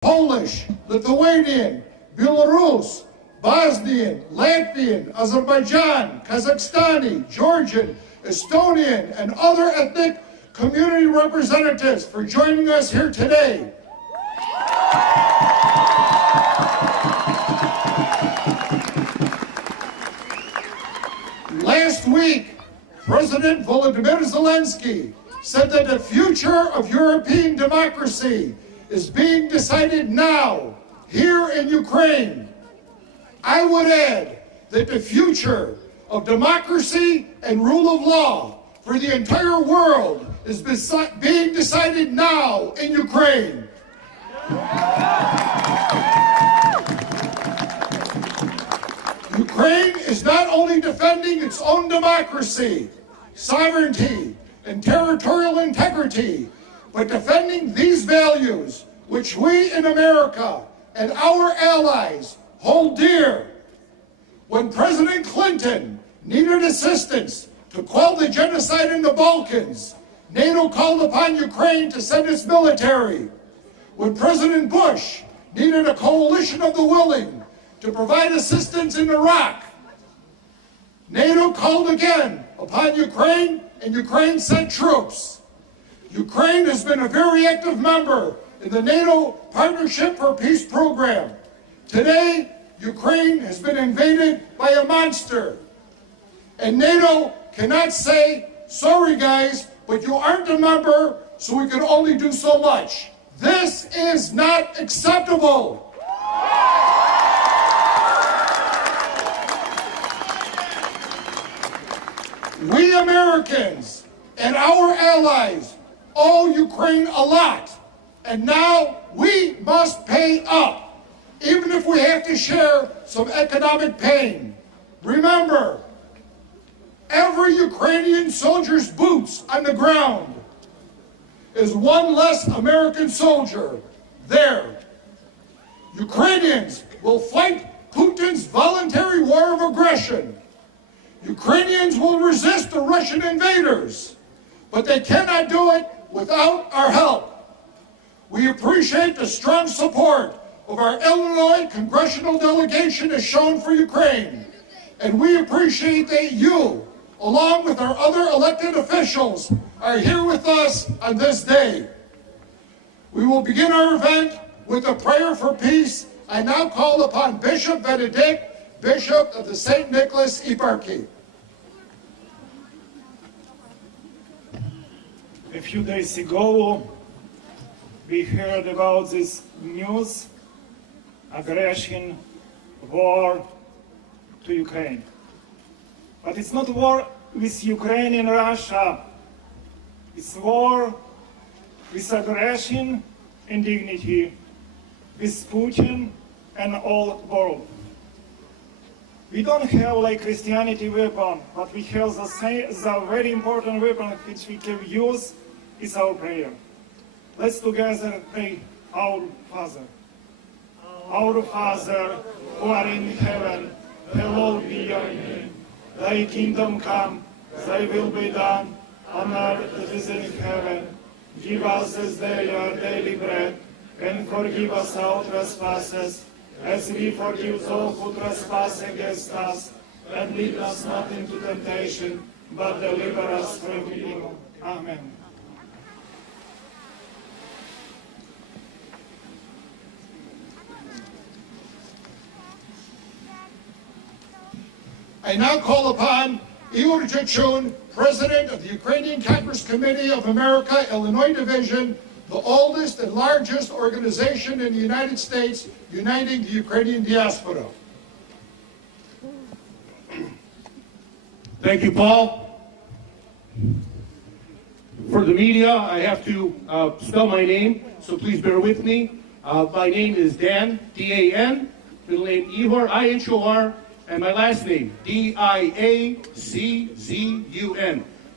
Polish, Lithuanian, Belarus, Bosnian, Latvian, Azerbaijan, Kazakhstani, Georgian, Estonian, and other ethnic community representatives for joining us here today. Last week, President Volodymyr Zelensky said that the future of European democracy is being decided now, here in Ukraine. I would add that the future of democracy and rule of law for the entire world is being decided now in Ukraine. Ukraine is not only defending its own democracy, sovereignty, and territorial integrity, but defending these values which we in America and our allies hold dear. When President Clinton needed assistance to quell the genocide in the Balkans, NATO called upon Ukraine to send its military. When President Bush needed a coalition of the willing to provide assistance in Iraq, NATO called again upon Ukraine, and Ukraine sent troops. Ukraine has been a very active member in the NATO Partnership for Peace program. Today, Ukraine has been invaded by a monster. And NATO cannot say, sorry guys, but you aren't a member, so we can only do so much. This is not acceptable. We Americans and our allies owe Ukraine a lot, and now we must pay up, even if we have to share some economic pain. Remember, every Ukrainian soldier's boots on the ground is one less American soldier there. Ukrainians will fight Putin's voluntary war of aggression. Ukrainians will resist the Russian invaders, but they cannot do it without our help. We appreciate the strong support of our Illinois congressional delegation as shown for Ukraine, and we appreciate that you, along with our other elected officials, are here with us on this day. We will begin our event with a prayer for peace. I now call upon Bishop Benedict, Bishop of the St. Nicholas Eparchy. A few days ago, we heard about this news, aggression, war to Ukraine. But it's not war with Ukraine and Russia. It's war with aggression and dignity, with Putin and all world. We don't have like Christianity weapon, but we have the very important weapon which we can use is our prayer. Let's together pray our Father. Our Father, who art in heaven, hallowed be your name. Thy kingdom come, thy will be done, on earth as it is in heaven. Give us this day our daily bread, and forgive us our trespasses, as we forgive those who trespass against us. And lead us not into temptation, but deliver us from evil. Amen. I now call upon Igor Chechun, President of the Ukrainian Congress Committee of America, Illinois Division, the oldest and largest organization in the United States uniting the Ukrainian diaspora. Thank you, Paul. For the media, I have to spell my name, so please bear with me. My name is Dan, D-A-N, middle name Ihor, I-H-O-R, and my last name, D-I-A-C-Z-U-N.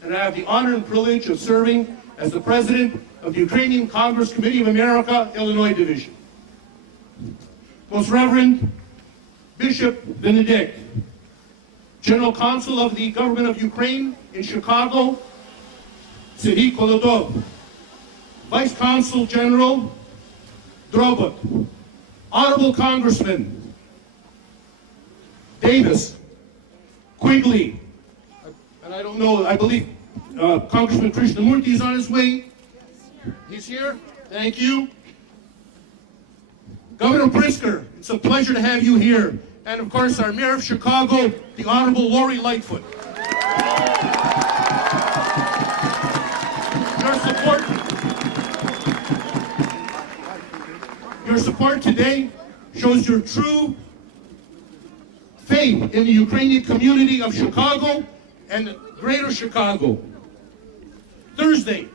And I have the honor and privilege of serving as the President of the Ukrainian Congress Committee of America, Illinois Division. Most Reverend Bishop Benedict, General Counsel of the Government of Ukraine in Chicago, Serhiy Kolodov, Vice Consul General Drobot, Honorable Congressman Davis, Quigley, and I don't know, I believe Congressman Krishnamurti is on his way. He's here. Thank you. Governor Pritzker, it's a pleasure to have you here. And of course, our Mayor of Chicago, the Honorable Lori Lightfoot. Your support today shows your true faith in the Ukrainian community of Chicago and Greater Chicago. Thursday,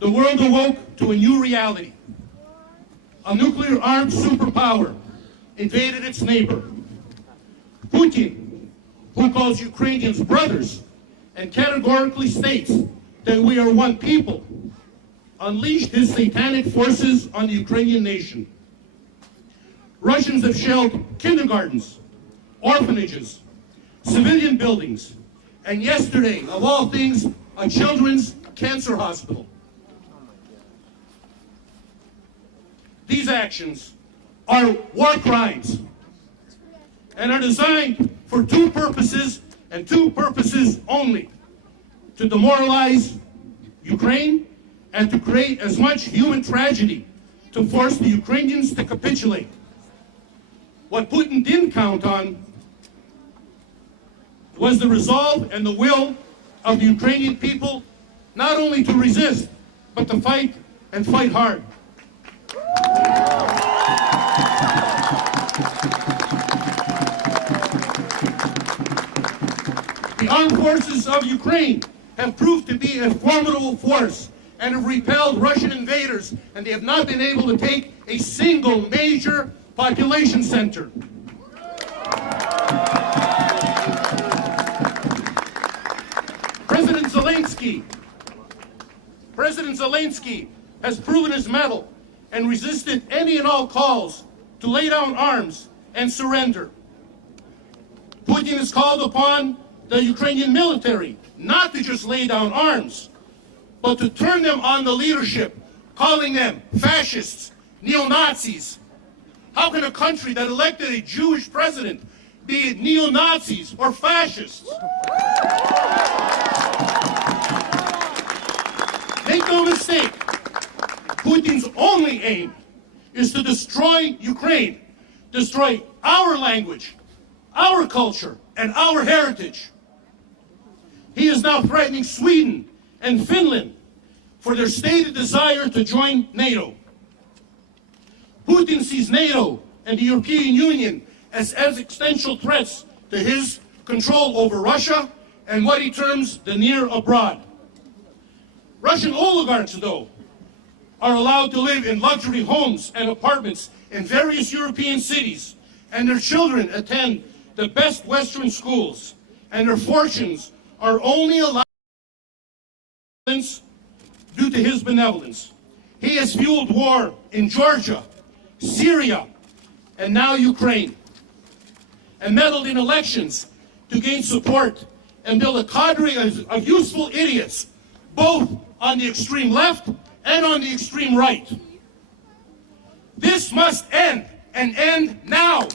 the world awoke to a new reality. A nuclear-armed superpower invaded its neighbor. Putin, who calls Ukrainians brothers and categorically states that we are one people, unleashed his satanic forces on the Ukrainian nation. Russians have shelled kindergartens, orphanages, civilian buildings, and yesterday, of all things, a children's cancer hospital. These actions are war crimes and are designed for two purposes and two purposes only: to demoralize Ukraine and to create as much human tragedy to force the Ukrainians to capitulate. What Putin didn't count on was the resolve and the will of the Ukrainian people not only to resist, but to fight and fight hard. The armed forces of Ukraine have proved to be a formidable force and have repelled Russian invaders, and they have not been able to take a single major population center. President Zelensky has proven his mettle and resisted any and all calls to lay down arms and surrender. Putin has called upon the Ukrainian military not to just lay down arms, but to turn them on the leadership, calling them fascists, neo-Nazis. How can a country that elected a Jewish president be neo-Nazis or fascists? Make no mistake, Putin's only aim is to destroy Ukraine, destroy our language, our culture, and our heritage. He is now threatening Sweden and Finland for their stated desire to join NATO. Putin sees NATO and the European Union as existential threats to his control over Russia and what he terms the near abroad. Russian oligarchs, though, are allowed to live in luxury homes and apartments in various European cities, and their children attend the best Western schools, and their fortunes are only allowed due to his benevolence. He has fueled war in Georgia, Syria, and now Ukraine, and meddled in elections to gain support and build a cadre of useful idiots, both on the extreme left and on the extreme right. This must end, and end now.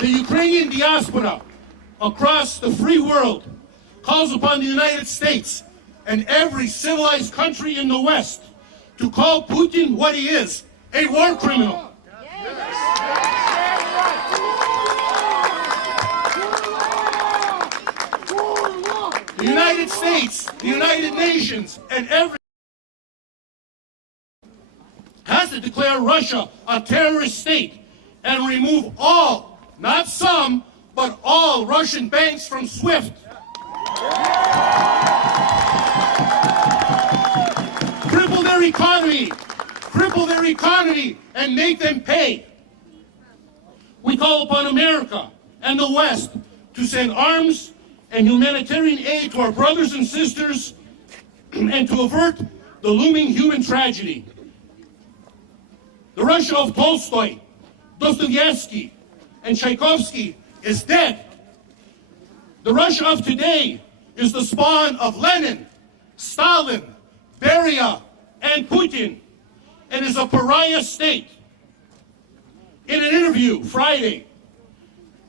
The Ukrainian diaspora across the free world calls upon the United States and every civilized country in the West to call Putin what he is, a war criminal. The United States, the United Nations, and every has to declare Russia a terrorist state and remove all, not some, but all Russian banks from SWIFT. Cripple their economy, and make them pay. We call upon America and the West to send arms and humanitarian aid to our brothers and sisters and to avert the looming human tragedy. The Russia of Tolstoy, Dostoevsky, and Tchaikovsky is dead. The Russia of today is the spawn of Lenin, Stalin, Beria, and Putin, and is a pariah state. In an interview Friday,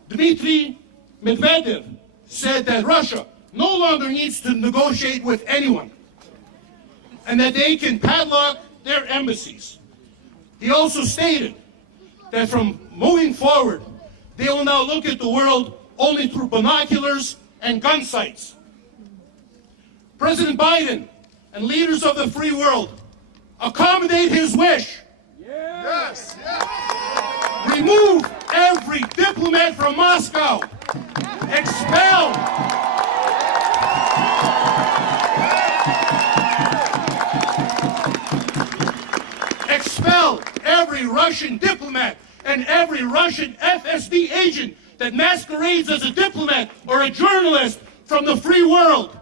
Dmitry Medvedev said that Russia no longer needs to negotiate with anyone and that they can padlock their embassies. He also stated that from moving forward, they will now look at the world only through binoculars and gun sights. President Biden and leaders of the free world, accommodate his wish. Yes, yes. Remove every diplomat from Moscow. Expel every Russian diplomat and every Russian FSB agent that masquerades as a diplomat or a journalist from the free world.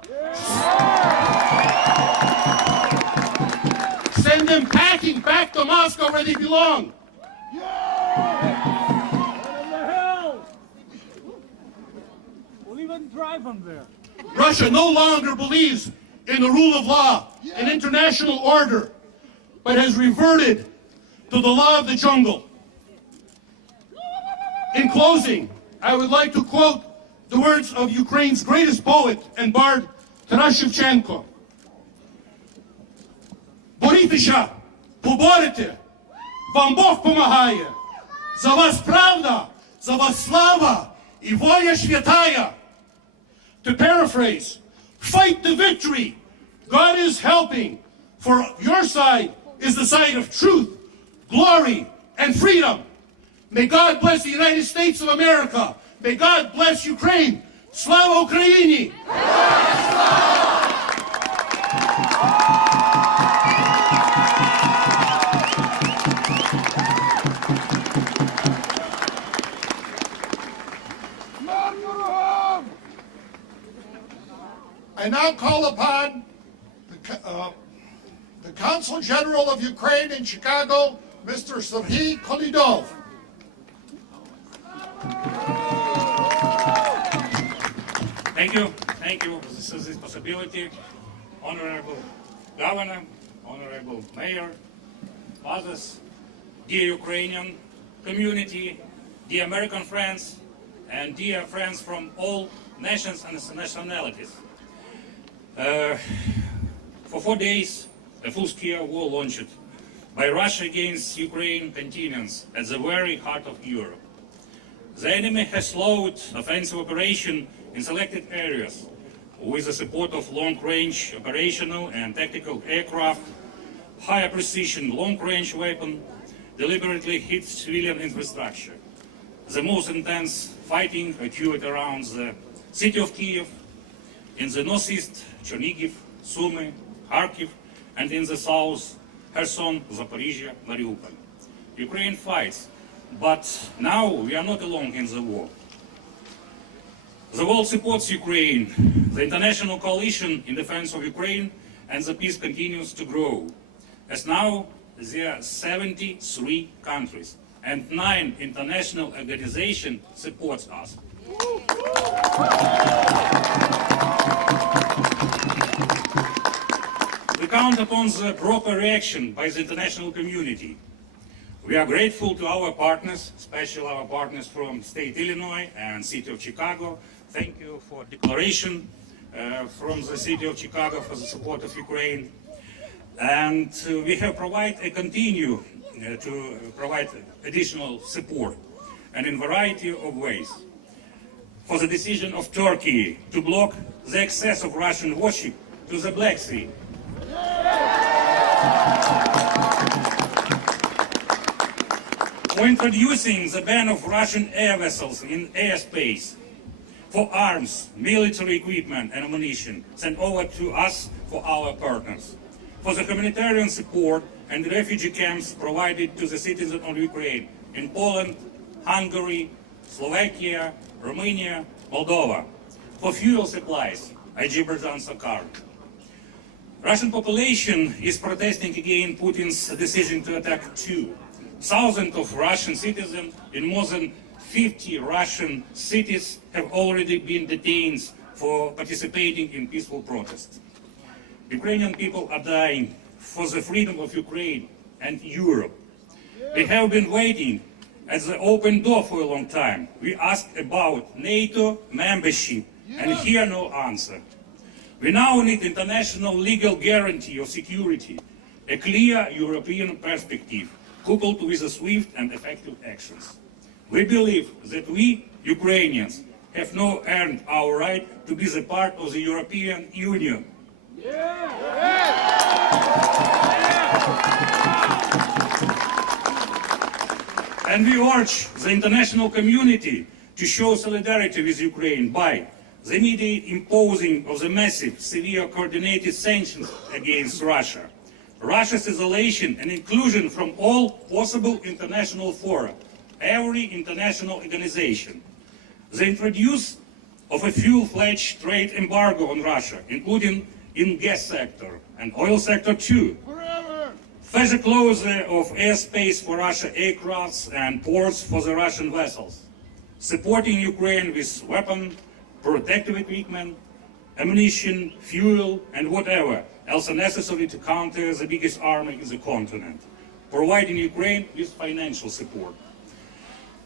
Send them packing back to Moscow where they belong. What the hell? We'll even drive them there. Russia no longer believes in the rule of law and international order, but has reverted to the law of the jungle. In closing, I would like to quote the words of Ukraine's greatest poet and bard, Taras Shevchenko. Борітеся, поборете, вам Бог помагає. За вас правда, за вас слава і воля святая. To paraphrase, fight the victory. God is helping, for your side is the side of truth, glory, and freedom. May God bless the United States of America. May God bless Ukraine. Slava Ukraini! I now call upon the Consul General of Ukraine in Chicago, Mr. Serhiy Kolydov. Thank you for this possibility. Honorable Governor, Honorable Mayor, others, dear Ukrainian community, dear American friends, and dear friends from all nations and nationalities. For 4 days, a full-scale war launched by Russia against Ukraine continues at the very heart of Europe. The enemy has slowed offensive operation in selected areas with the support of long-range operational and tactical aircraft. Higher precision long-range weapon deliberately hit civilian infrastructure. The most intense fighting occurred around the city of Kiev, in the northeast, Chernihiv, Sumy, Kharkiv, and in the south, Kherson, Zaporizhia, Mariupol. Ukraine fights, but now we are not alone in the war. The world supports Ukraine. The international coalition in defense of Ukraine and the peace continues to grow. As now, there are 73 countries and 9 international organizations support us. We count upon the proper reaction by the international community. We are grateful to our partners, especially our partners from state Illinois and city of Chicago. Thank you for declaration from the city of Chicago for the support of Ukraine. And we have continue to provide additional support, and in variety of ways. For the decision of Turkey to block the access of Russian warship to the Black Sea. For introducing the ban of Russian air vessels in airspace. For arms, military equipment and ammunition sent over to us for our partners. For the humanitarian support and refugee camps provided to the citizens of Ukraine in Poland, Hungary, Slovakia, Romania, Moldova. For fuel supplies, Azerbaijan Sakar. Russian population is protesting against Putin's decision to attack too. Thousands of Russian citizens in more than 50 Russian cities have already been detained for participating in peaceful protests. Ukrainian people are dying for the freedom of Ukraine and Europe. We have been waiting at the open door for a long time. We asked about NATO membership and hear no answer. We now need international legal guarantee of security, a clear European perspective, coupled with a swift and effective actions. We believe that we, Ukrainians, have now earned our right to be the part of the European Union. And we urge the international community to show solidarity with Ukraine by the immediate imposing of the massive, severe, coordinated sanctions against Russia, Russia's isolation and inclusion from all possible international fora, every international organization, the introduce of a full-fledged trade embargo on Russia, including in gas sector and oil sector too. Further closure of airspace for Russian aircrafts and ports for the Russian vessels. Supporting Ukraine with weapons, protective equipment, ammunition, fuel, and whatever else necessary to counter the biggest army in the continent. Providing Ukraine with financial support.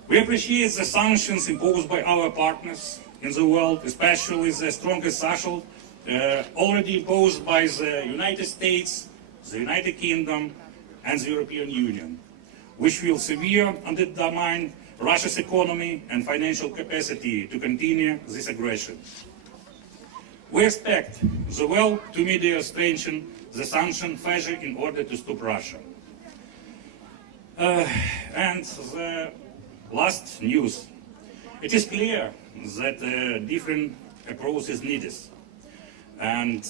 We appreciate the sanctions imposed by our partners in the world, especially the strongest sanctions already imposed by the United States, the United Kingdom, and the European Union, which will severely undermine Russia's economy and financial capacity to continue this aggression. We expect the world to immediately strengthen the sanction further in order to stop Russia. And the last news. It is clear that a different approach is needed, and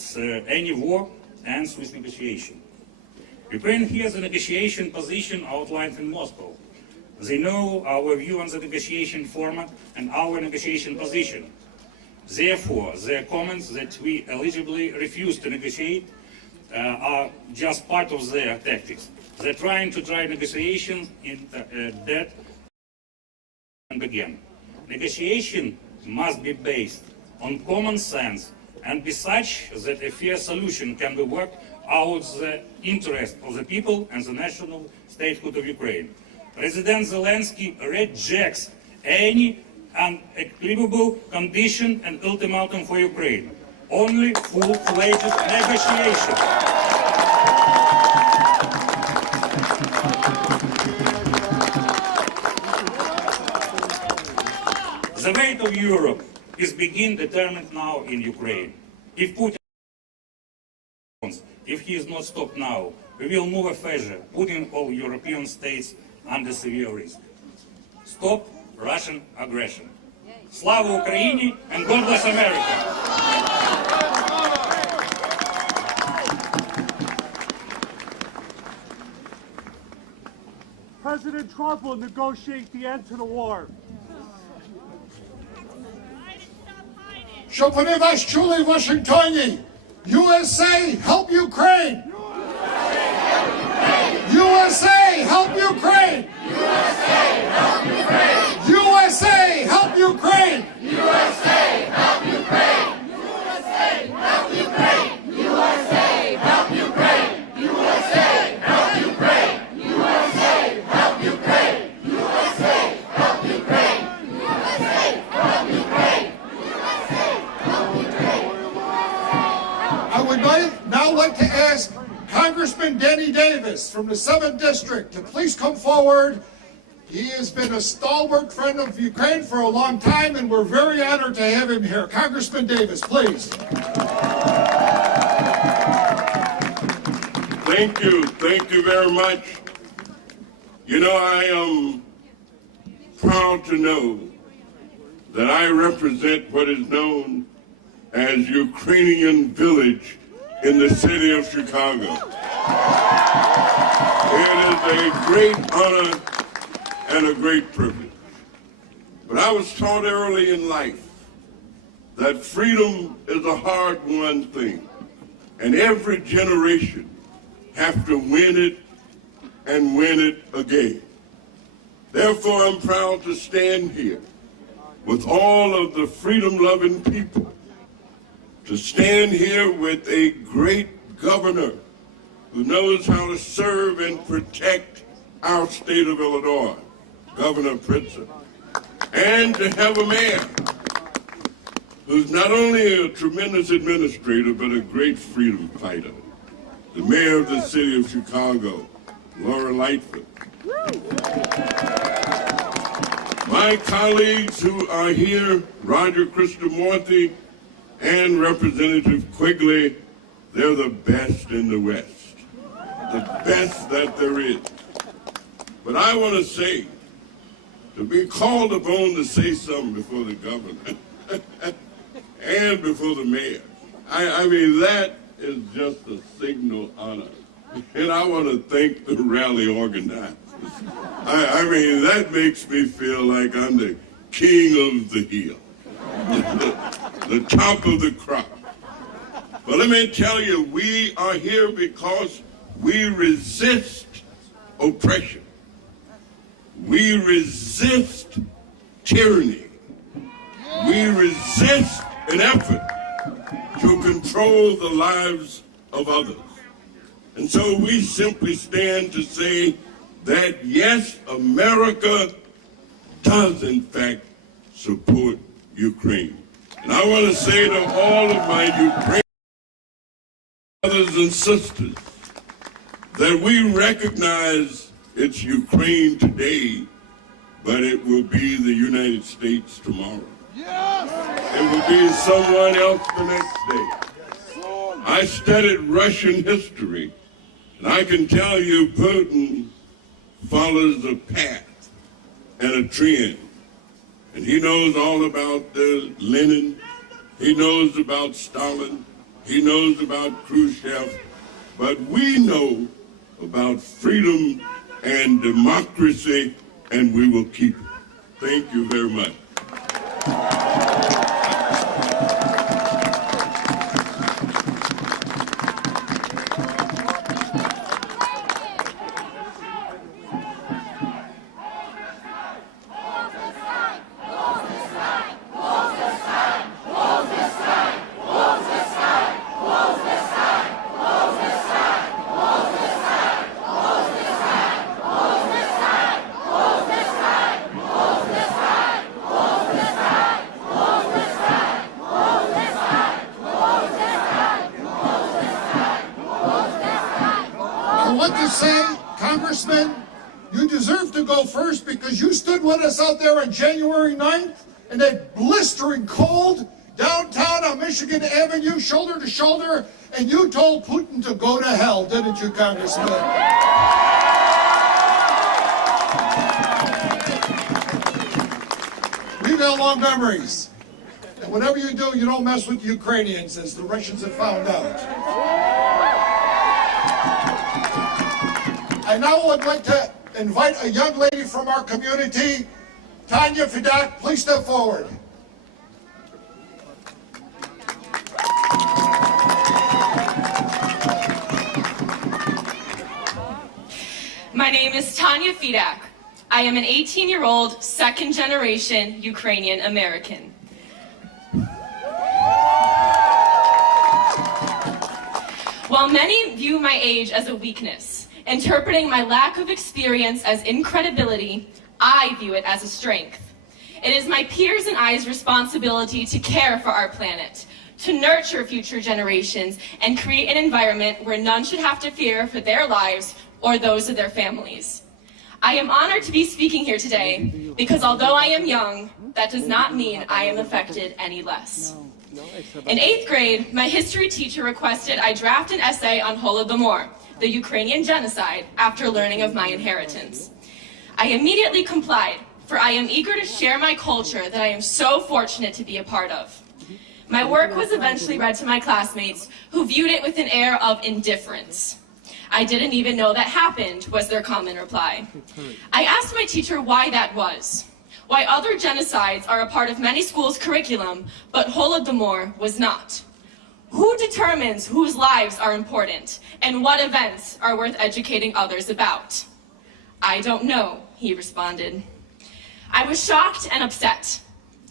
any war ends with negotiation. Ukraine hears the negotiation position outlined in Moscow. They know our view on the negotiation format and our negotiation position. Therefore, their comments that we eligibly refuse to negotiate are just part of their tactics. They're trying to drive negotiations in debt and begin. Negotiation must be based on common sense and be such that a fair solution can be worked out the interest of the people and the national statehood of Ukraine. President Zelensky rejects any unequivocal condition and ultimatum for Ukraine. Only full-fledged negotiation. The weight of Europe is being determined now in Ukraine. If Putin is not stopped now, we will move further, putting all European states under severe risk. Stop Russian aggression. Slava Ukraini and God bless America! President Trump will negotiate the end to the war. Щоб вони вас чули в Вашингтоні. USA, help Ukraine! USA, help Ukraine! USA, help Ukraine! USA, help Ukraine! USA, help Ukraine! USA, help Ukraine! USA, help Ukraine! USA, help Ukraine! USA, help Ukraine! USA, help Ukraine! USA, help Ukraine! I would now like to ask Congressman Danny Davis from the 7th District to please come forward. He has been a stalwart friend of Ukraine for a long time, and we're very honored to have him here. Congressman Davis, please. Thank you very much. You know, I am proud to know that I represent what is known as Ukrainian Village in the city of Chicago. It is a great honor and a great privilege. But I was taught early in life that freedom is a hard-won thing, and every generation has to win it and win it again. Therefore, I'm proud to stand here with all of the freedom-loving people to stand here with a great governor who knows how to serve and protect our state of Illinois, Governor Pritzker, and to have a mayor who's not only a tremendous administrator, but a great freedom fighter, the mayor of the city of Chicago, Lori Lightfoot. My colleagues who are here, Roger Krishnamurthy and Representative Quigley, they're the best in the West, the best that there is. But I want to say, to be called upon to say something before the governor and before the mayor, I mean, that is just a signal honor. And I want to thank the rally organizers. I mean, that makes me feel like I'm the king of the hill, the top of the crop. But let me tell you, we are here because we resist oppression. We resist tyranny. We resist an effort to control the lives of others. And so we simply stand to say that, yes, America does, in fact, support Ukraine. And I want to say to all of my Ukrainian brothers and sisters that we recognize it's Ukraine today, but it will be the United States tomorrow. Yes! It will be someone else the next day. I studied Russian history, and I can tell you Putin follows a path and a trend. And he knows all about Lenin, he knows about Stalin, he knows about Khrushchev, but we know about freedom and democracy, and we will keep it. Thank you very much. Congressman, you deserve to go first because you stood with us out there on January 9th in that blistering cold downtown on Michigan Avenue, shoulder to shoulder, and you told Putin to go to hell, didn't you, Congressman? We've got long memories. And whatever you do, you don't mess with the Ukrainians, as the Russians have found out. I now would like to invite a young lady from our community, Tanya Fedak. Please step forward. My name is Tanya Fedak. I am an 18-year-old, second-generation Ukrainian American. While many view my age as a weakness, interpreting my lack of experience as incredibility, I view it as a strength. It is my peers and I's responsibility to care for our planet, to nurture future generations, and create an environment where none should have to fear for their lives or those of their families. I am honored to be speaking here today because although I am young, that does not mean I am affected any less. In 8th grade, my history teacher requested I draft an essay on Holodomor, the Ukrainian genocide, after learning of my inheritance. I immediately complied, for I am eager to share my culture that I am so fortunate to be a part of. My work was eventually read to my classmates, who viewed it with an air of indifference. I didn't even know that happened, was their common reply. I asked my teacher why that was, why other genocides are a part of many schools' curriculum, but Holodomor was not. Who determines whose lives are important, and what events are worth educating others about? I don't know, he responded. I was shocked and upset.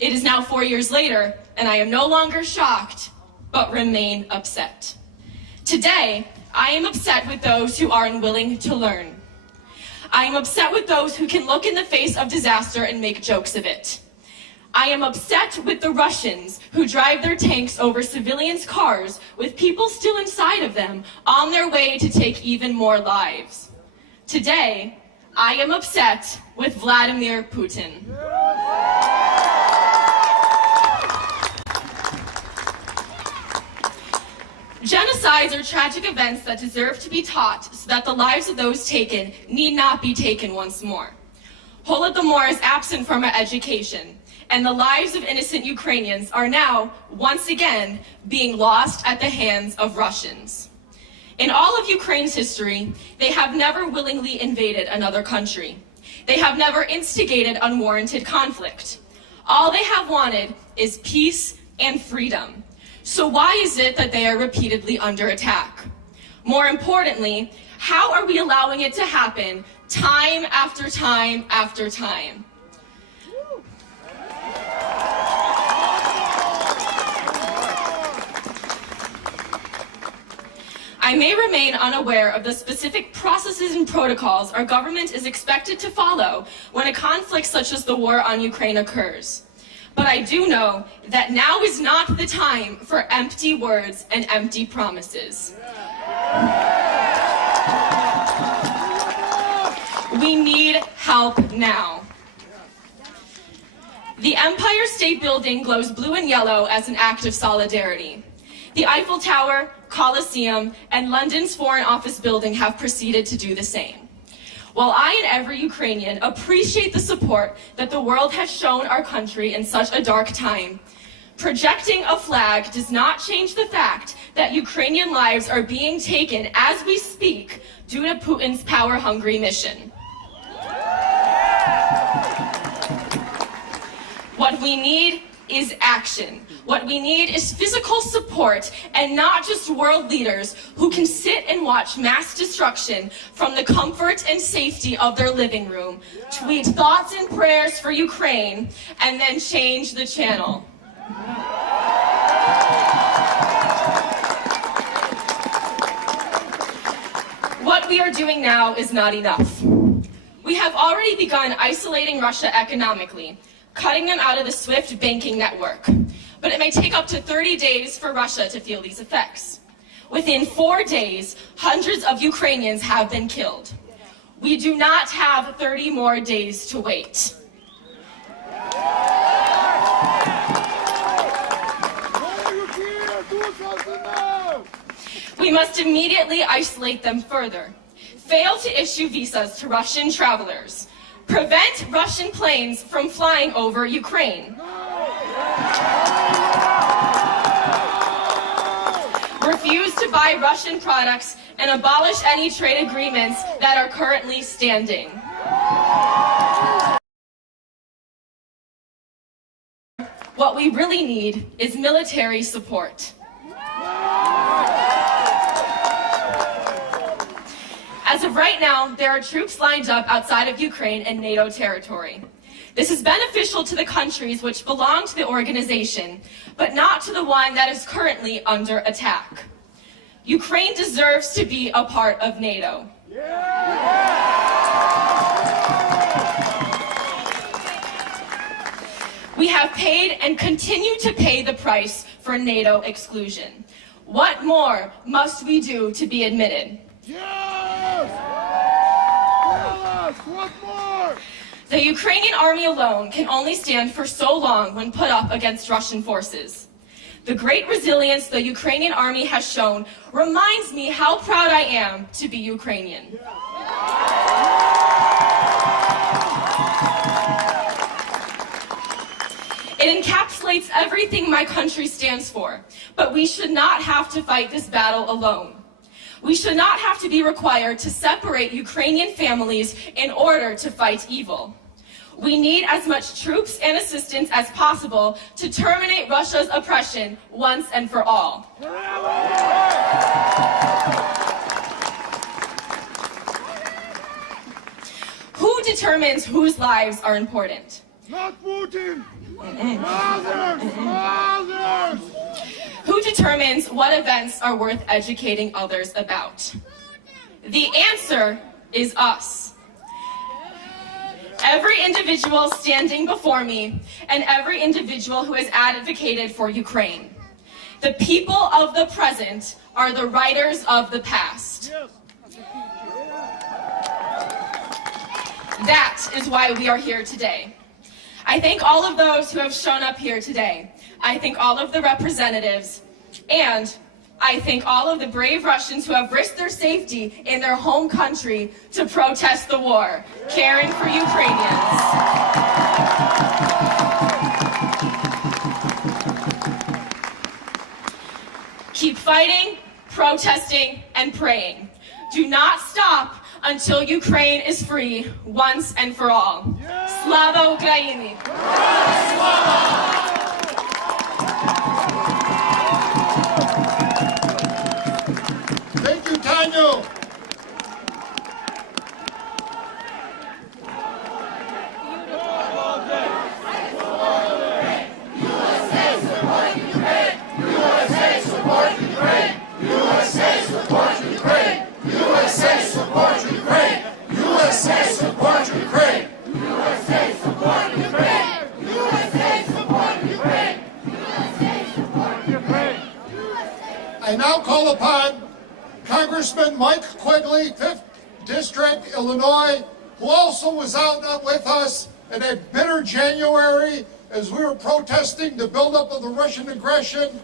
It is now 4 years later, and I am no longer shocked, but remain upset. Today, I am upset with those who are unwilling to learn. I am upset with those who can look in the face of disaster and make jokes of it. I am upset with the Russians who drive their tanks over civilians' cars with people still inside of them on their way to take even more lives. Today, I am upset with Vladimir Putin. Genocides are tragic events that deserve to be taught so that the lives of those taken need not be taken once more. Holodomor is absent from our education, and the lives of innocent Ukrainians are now, once again, being lost at the hands of Russians. In all of Ukraine's history, they have never willingly invaded another country. They have never instigated unwarranted conflict. All they have wanted is peace and freedom. So why is it that they are repeatedly under attack? More importantly, how are we allowing it to happen time after time after time? I may remain unaware of the specific processes and protocols our government is expected to follow when a conflict such as the war on Ukraine occurs. But I do know that now is not the time for empty words and empty promises. We need help now. The Empire State Building glows blue and yellow as an act of solidarity. The Eiffel Tower, Colosseum, and London's Foreign Office building have proceeded to do the same. While I and every Ukrainian appreciate the support that the world has shown our country in such a dark time, projecting a flag does not change the fact that Ukrainian lives are being taken as we speak due to Putin's power-hungry mission. What we need is action. What we need is physical support and not just world leaders who can sit and watch mass destruction from the comfort and safety of their living room, tweet thoughts and prayers for Ukraine, and then change the channel. What we are doing now is not enough. We have already begun isolating Russia economically, cutting them out of the SWIFT banking network. But it may take up to 30 days for Russia to feel these effects. Within 4 days, hundreds of Ukrainians have been killed. We do not have 30 more days to wait. We must immediately isolate them further, fail to issue visas to Russian travelers, prevent Russian planes from flying over Ukraine, refuse to buy Russian products, and abolish any trade agreements that are currently standing. What we really need is military support. As of right now, there are troops lined up outside of Ukraine and NATO territory. This is beneficial to the countries which belong to the organization, but not to the one that is currently under attack. Ukraine deserves to be a part of NATO. We have paid and continue to pay the price for NATO exclusion. What more must we do to be admitted? Yes! Yes! What more? The Ukrainian army alone can only stand for so long when put up against Russian forces. The great resilience the Ukrainian army has shown reminds me how proud I am to be Ukrainian. It encapsulates everything my country stands for, but we should not have to fight this battle alone. We should not have to be required to separate Ukrainian families in order to fight evil. We need as much troops and assistance as possible to terminate Russia's oppression once and for all. Who determines whose lives are important? Not Putin! Others! Others! Who determines what events are worth educating others about? The answer is us. Every individual standing before me and every individual who has advocated for Ukraine. The people of the present are the writers of the past. That is why we are here today. I thank all of those who have shown up here today. I thank all of the representatives, and I thank all of the brave Russians who have risked their safety in their home country to protest the war, caring for Ukrainians. Keep fighting, protesting, and praying. Do not stop until Ukraine is free once and for all. Slava Ukraini! Thank you, Tanya. I now call upon Congressman Mike Quigley, 5th District, Illinois, who also was out with us in a bitter January as we were protesting the buildup of the Russian aggression.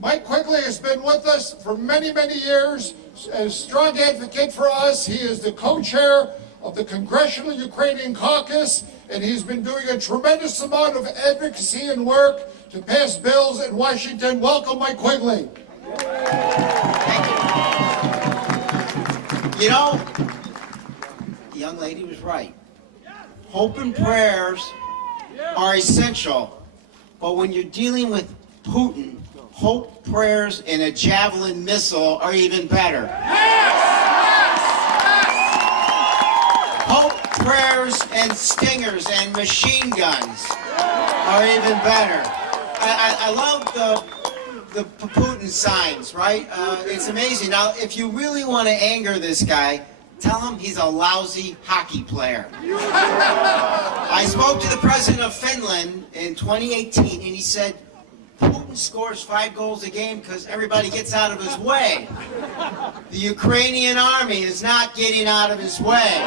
Mike Quigley has been with us for many, many years as a strong advocate for us. He is the co-chair of the Congressional Ukrainian Caucus, and he's been doing a tremendous amount of advocacy and work to pass bills in Washington. Welcome, Mike Quigley. You know, the young lady was right. Hope and prayers are essential, but when you're dealing with Putin, hope, prayers, and a javelin missile are even better. Hope, prayers, and stingers and machine guns are even better. I love the Putin signs, right? It's amazing. Now, if you really want to anger this guy, tell him he's a lousy hockey player. I spoke to the president of Finland in 2018, and he said, Putin scores 5 goals a game because everybody gets out of his way. The Ukrainian army is not getting out of his way.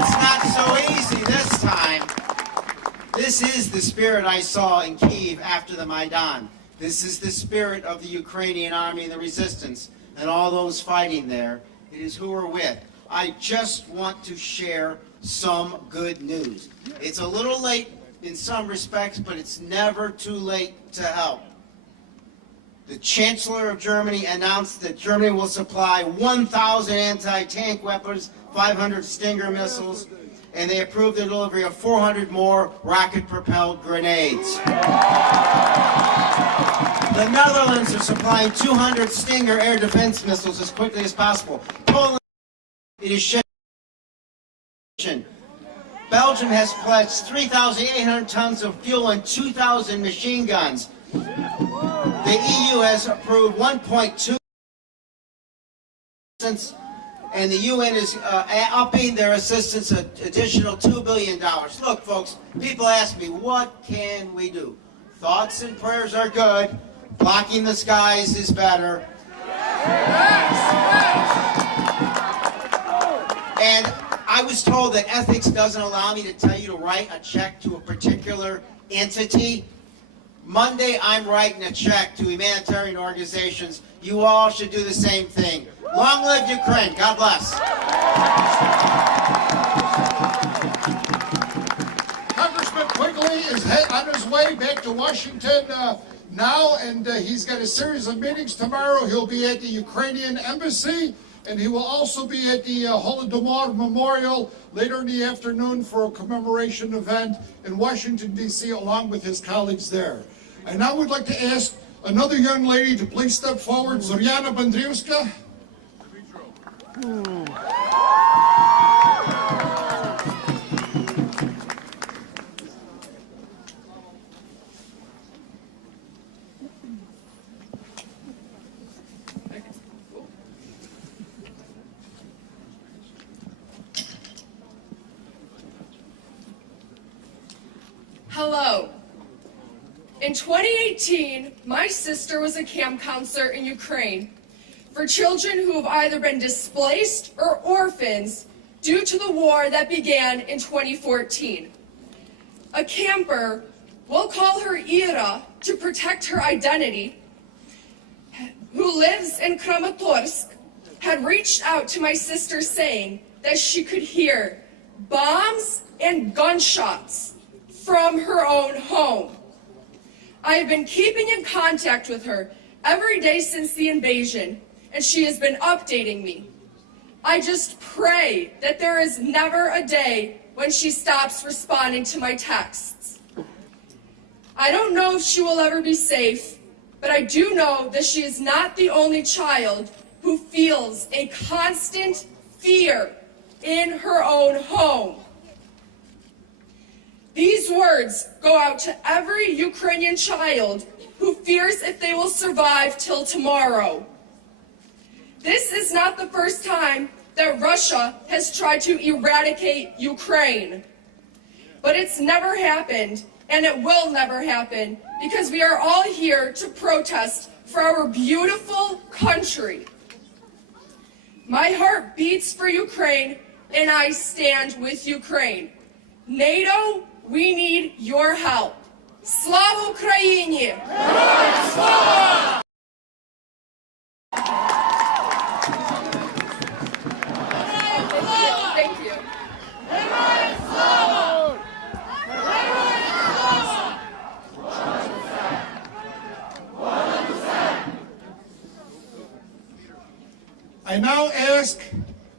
It's not so easy this time. This is the spirit I saw in Kyiv after the Maidan. This is the spirit of the Ukrainian army and the resistance and all those fighting there. It is who we're with. I just want to share some good news. It's a little late in some respects, but it's never too late to help. The Chancellor of Germany announced that Germany will supply 1,000 anti-tank weapons, 500 Stinger missiles, and they approved the delivery of 400 more rocket-propelled grenades. The Netherlands are supplying 200 Stinger air defense missiles as quickly as possible. Poland is shipping. Belgium has pledged 3,800 tons of fuel and 2,000 machine guns. The EU has approved 1.2 and the UN is upping their assistance an additional $2 billion. Look, folks, people ask me, what can we do? Thoughts and prayers are good. Blocking the skies is better. And I was told that ethics doesn't allow me to tell you to write a check to a particular entity. Monday, I'm writing a check to humanitarian organizations. You all should do the same thing. Long live Ukraine. God bless. Congressman Quigley is on his way back to Washington now, and he's got a series of meetings tomorrow. He'll be at the Ukrainian embassy, and he will also be at the Holodomor Memorial later in the afternoon for a commemoration event in Washington, D.C., along with his colleagues there. And now we'd like to ask another young lady to please step forward, Zoryana Bandrievska. In 2018, my sister was a camp counselor in Ukraine for children who have either been displaced or orphans due to the war that began in 2014. A camper, we'll call her Ira to protect her identity, who lives in Kramatorsk, had reached out to my sister saying that she could hear bombs and gunshots from her own home. I have been keeping in contact with her every day since the invasion, and she has been updating me. I just pray that there is never a day when she stops responding to my texts. I don't know if she will ever be safe, but I do know that she is not the only child who feels a constant fear in her own home. These words go out to every Ukrainian child who fears if they will survive till tomorrow. This is not the first time that Russia has tried to eradicate Ukraine. But it's never happened, and it will never happen, because we are all here to protest for our beautiful country. My heart beats for Ukraine, and I stand with Ukraine. NATO, we need your help. Slava Ukraini! Thank you. I now ask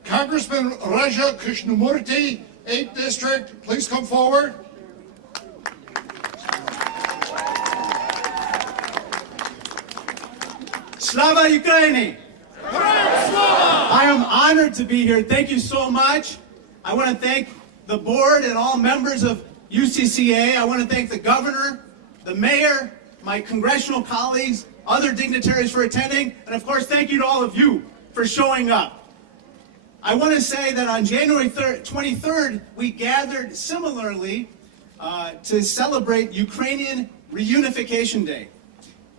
Congressman Raja Krishnamurti, 8th District, please come forward. Slava Ukraini! I am honored to be here. Thank you so much. I want to thank the board and all members of UCCA. I want to thank the governor, the mayor, my congressional colleagues, other dignitaries for attending, and of course, thank you to all of you for showing up. I want to say that on January 23rd, we gathered similarly to celebrate Ukrainian Reunification Day.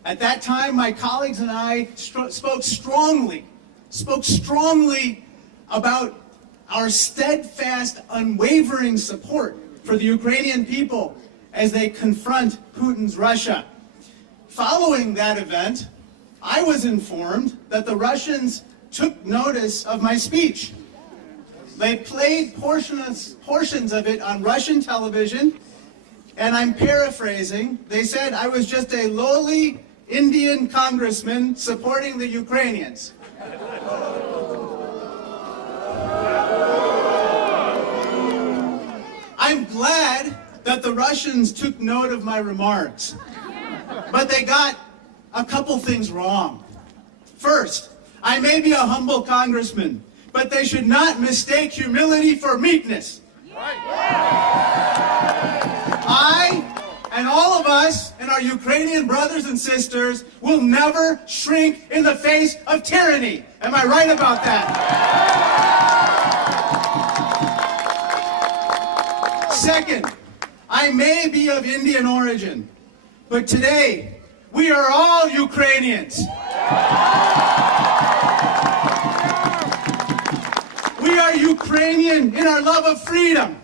At that time, my colleagues and I spoke strongly about our steadfast, unwavering support for the Ukrainian people as they confront Putin's Russia. Following that event, I was informed that the Russians took notice of my speech. They played portions of it on Russian television, and I'm paraphrasing. They said I was just a lowly Indian congressman supporting the Ukrainians. I'm glad that the Russians took note of my remarks, but they got a couple things wrong. First, I may be a humble congressman, but they should not mistake humility for meekness. I and all of us and our Ukrainian brothers and sisters will never shrink in the face of tyranny. Am I right about that? Second, I may be of Indian origin, but today we are all Ukrainians. We are Ukrainian in our love of freedom.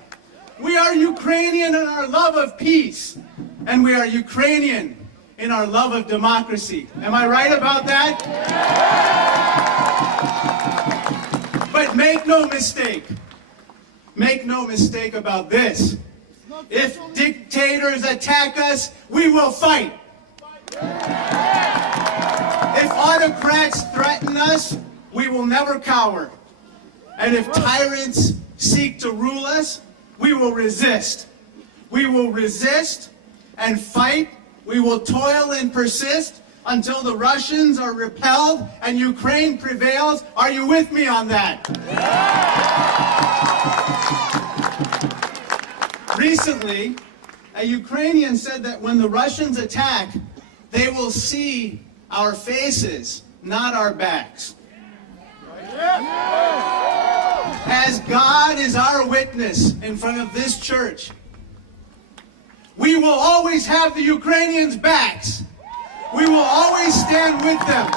We are Ukrainian in our love of peace. And we are Ukrainian in our love of democracy. Am I right about that? But make no mistake about this. If dictators attack us, we will fight. If autocrats threaten us, we will never cower. And if tyrants seek to rule us, we will resist. We will resist and fight. We will toil and persist until the Russians are repelled and Ukraine prevails. Are you with me on that? Recently, a Ukrainian said that when the Russians attack, they will see our faces, not our backs. As God is our witness in front of this church, We will always have the Ukrainians' backs. We will always stand with them.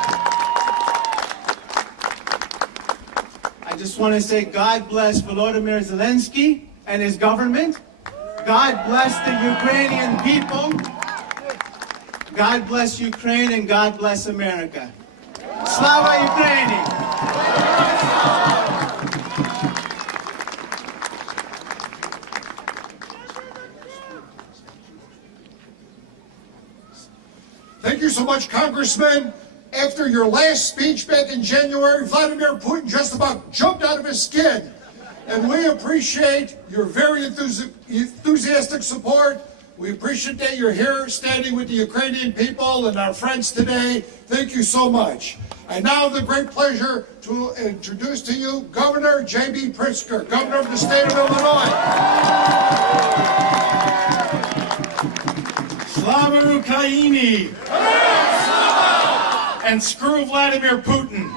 I just want to say God bless Volodymyr Zelensky and his government. God bless the Ukrainian people. God bless Ukraine and God bless America. Slava Ukraini! Thank you so much, Congressman. After your last speech back in January, Vladimir Putin just about jumped out of his skin. And we appreciate your very enthusiastic support. We appreciate that you're here standing with the Ukrainian people and our friends today. Thank you so much. I now have the great pleasure to introduce to you Governor J.B. Pritzker, Governor of the state of Illinois. Slava Ukraini! And screw Vladimir Putin!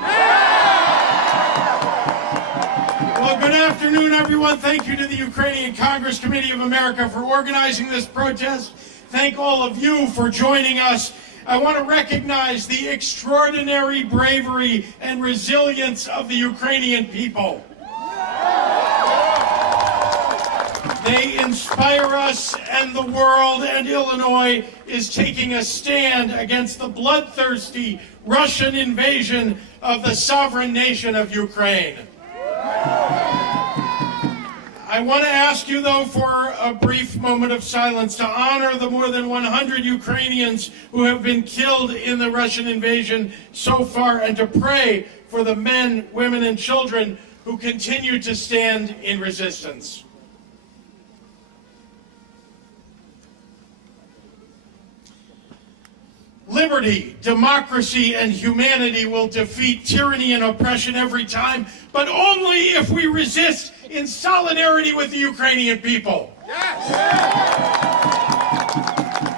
Well, good afternoon, everyone. Thank you to the Ukrainian Congress Committee of America for organizing this protest. Thank all of you for joining us. I want to recognize the extraordinary bravery and resilience of the Ukrainian people. They inspire us and the world, and Illinois is taking a stand against the bloodthirsty Russian invasion of the sovereign nation of Ukraine. I want to ask you, though, for a brief moment of silence to honor the more than 100 Ukrainians who have been killed in the Russian invasion so far, and to pray for the men, women, and children who continue to stand in resistance. Liberty, democracy, and humanity will defeat tyranny and oppression every time, but only if we resist in solidarity with the Ukrainian people.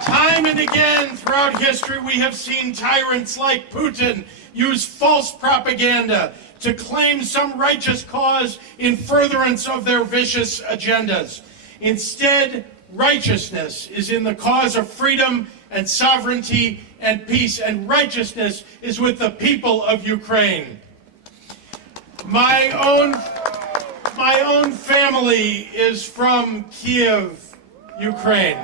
Time and again throughout history, we have seen tyrants like Putin use false propaganda to claim some righteous cause in furtherance of their vicious agendas. Instead, righteousness is in the cause of freedom and sovereignty and peace, and righteousness is with the people of Ukraine. My own family is from Kiev, Ukraine.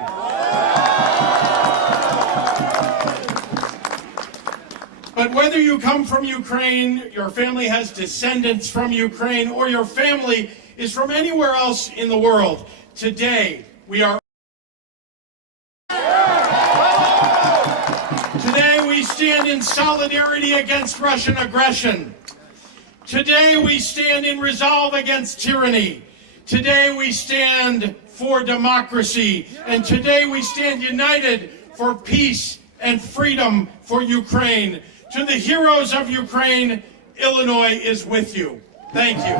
But whether you come from Ukraine, your family has descendants from Ukraine, or your family is from anywhere else in the world, today we stand in solidarity against Russian aggression. Today we stand in resolve against tyranny. Today we stand for democracy. And today we stand united for peace and freedom for Ukraine. To the heroes of Ukraine, Illinois is with you. Thank you.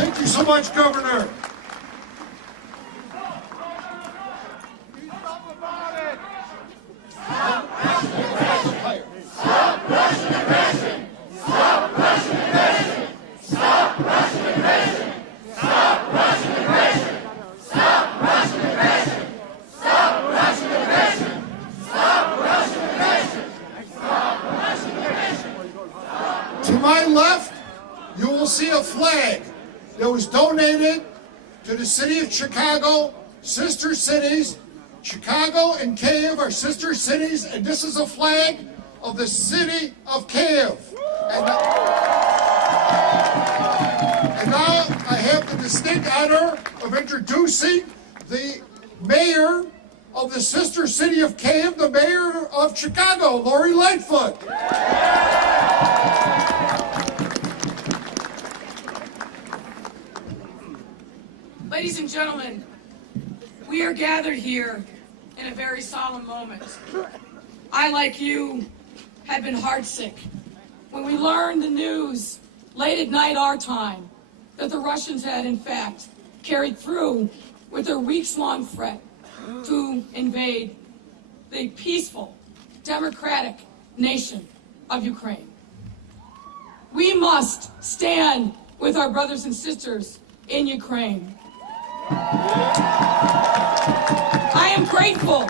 Thank you so much, Governor. To my left, you will see a flag that was donated to the city of Chicago, sister cities. Chicago and Kiev are sister cities, and this is a flag of the city of Kiev. And now I have the distinct honor of introducing the mayor of the sister city of Kiev, the mayor of Chicago, Lori Lightfoot. Ladies and gentlemen, we are gathered here in a very solemn moment. I, like you, had been heartsick when we learned the news late at night our time that the Russians had, in fact, carried through with their weeks-long threat to invade the peaceful, democratic nation of Ukraine. We must stand with our brothers and sisters in Ukraine. I am grateful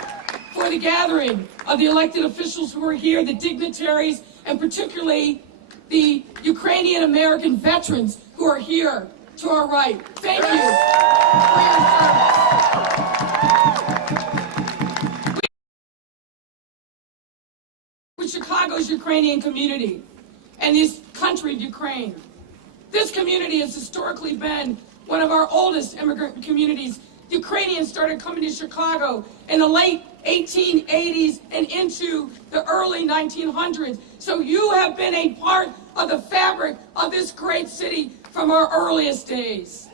for the gathering of the elected officials who are here, the dignitaries, and particularly the Ukrainian American veterans who are here to our right. Thank you for your service. With Chicago's Ukrainian community and this country of Ukraine. This community has historically been one of our oldest immigrant communities. Ukrainians started coming to Chicago in the late 1880s and into the early 1900s. So you have been a part of the fabric of this great city from our earliest days.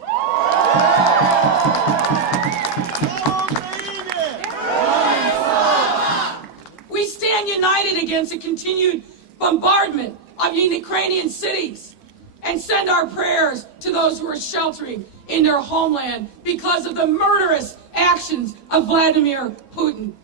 We stand united against the continued bombardment of Ukrainian cities and send our prayers to those who are sheltering in their homeland because of the murderous actions of Vladimir Putin.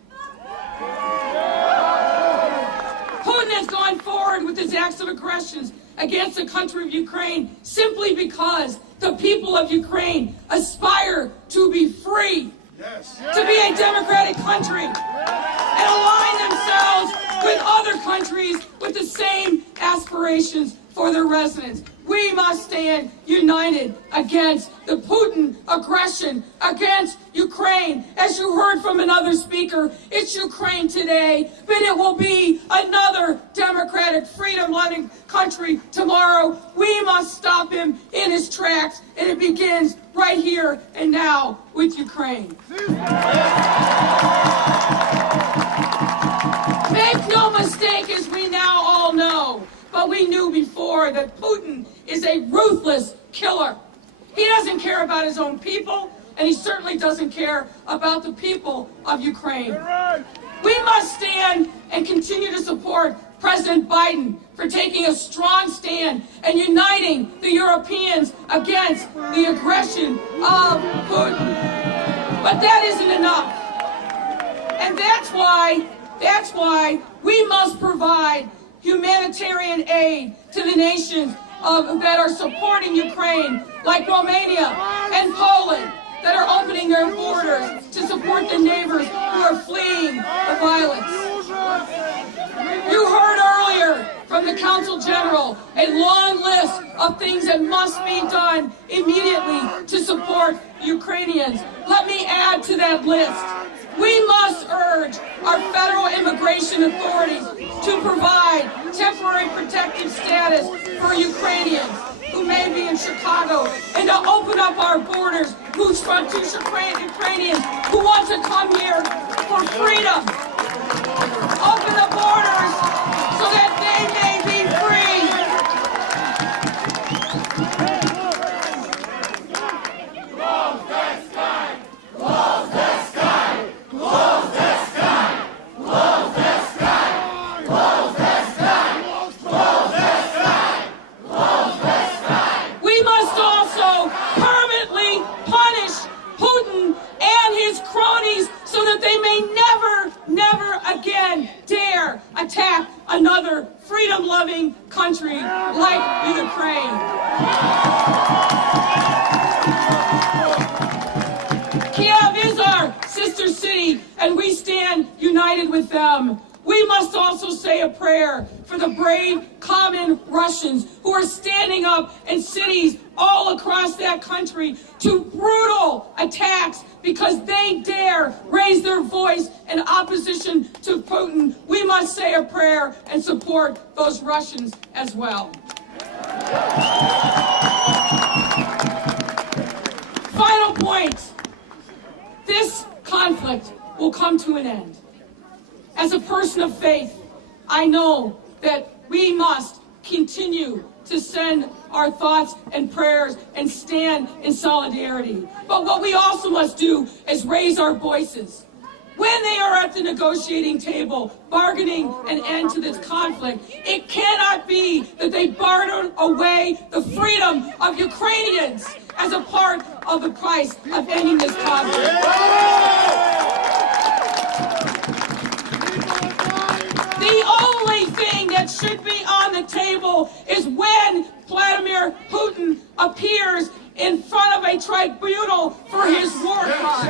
Putin has gone forward with his acts of aggression against the country of Ukraine simply because the people of Ukraine aspire to be free, to be a democratic country, and align themselves with other countries with the same aspirations for their residents. We must stand united against the Putin aggression against Ukraine. As you heard from another speaker, it's Ukraine today, but it will be another democratic, freedom-loving country tomorrow. We must stop him in his tracks, and it begins right here and now with Ukraine. Make no mistake, as we now all know, but we knew before that Putin is a ruthless killer. He doesn't care about his own people, and he certainly doesn't care about the people of Ukraine. We must stand and continue to support President Biden for taking a strong stand and uniting the Europeans against the aggression of Putin. But that isn't enough. And that's why we must provide humanitarian aid to the nations that are supporting Ukraine, like Romania and Poland, that are opening their borders to support the neighbors who are fleeing the violence. You heard earlier from the Council General a long list of things that must be done immediately to support Ukrainians. Let me add to that list. We must urge our federal immigration authorities to provide temporary protective status for Ukrainians who may be in Chicago, and to open up our borders to Ukrainians who want to come here for freedom. Open the borders so that they may be free. Close the sky! Close the sky! Close the sky! Close the sky! Close the sky! Close the sky! Close the sky! We must also permanently punish Putin and his cronies so that they may never again dare attack another freedom-loving country like Ukraine. Kiev is our sister city, and we stand united with them. We must also say a prayer for the brave common Russians who are standing up in cities all across that country to brutal attacks because they dare raise their voice in opposition to Putin. We must say a prayer and support those Russians as well. Final point. This conflict will come to an end. As a person of faith, I know that we must continue to send our thoughts and prayers and stand in solidarity. But what we also must do is raise our voices. When they are at the negotiating table, bargaining an end to this conflict, it cannot be that they barter away the freedom of Ukrainians as a part of the price of ending this conflict. The only thing that should be on the table is when Vladimir Putin appears in front of a tribunal for his war crimes.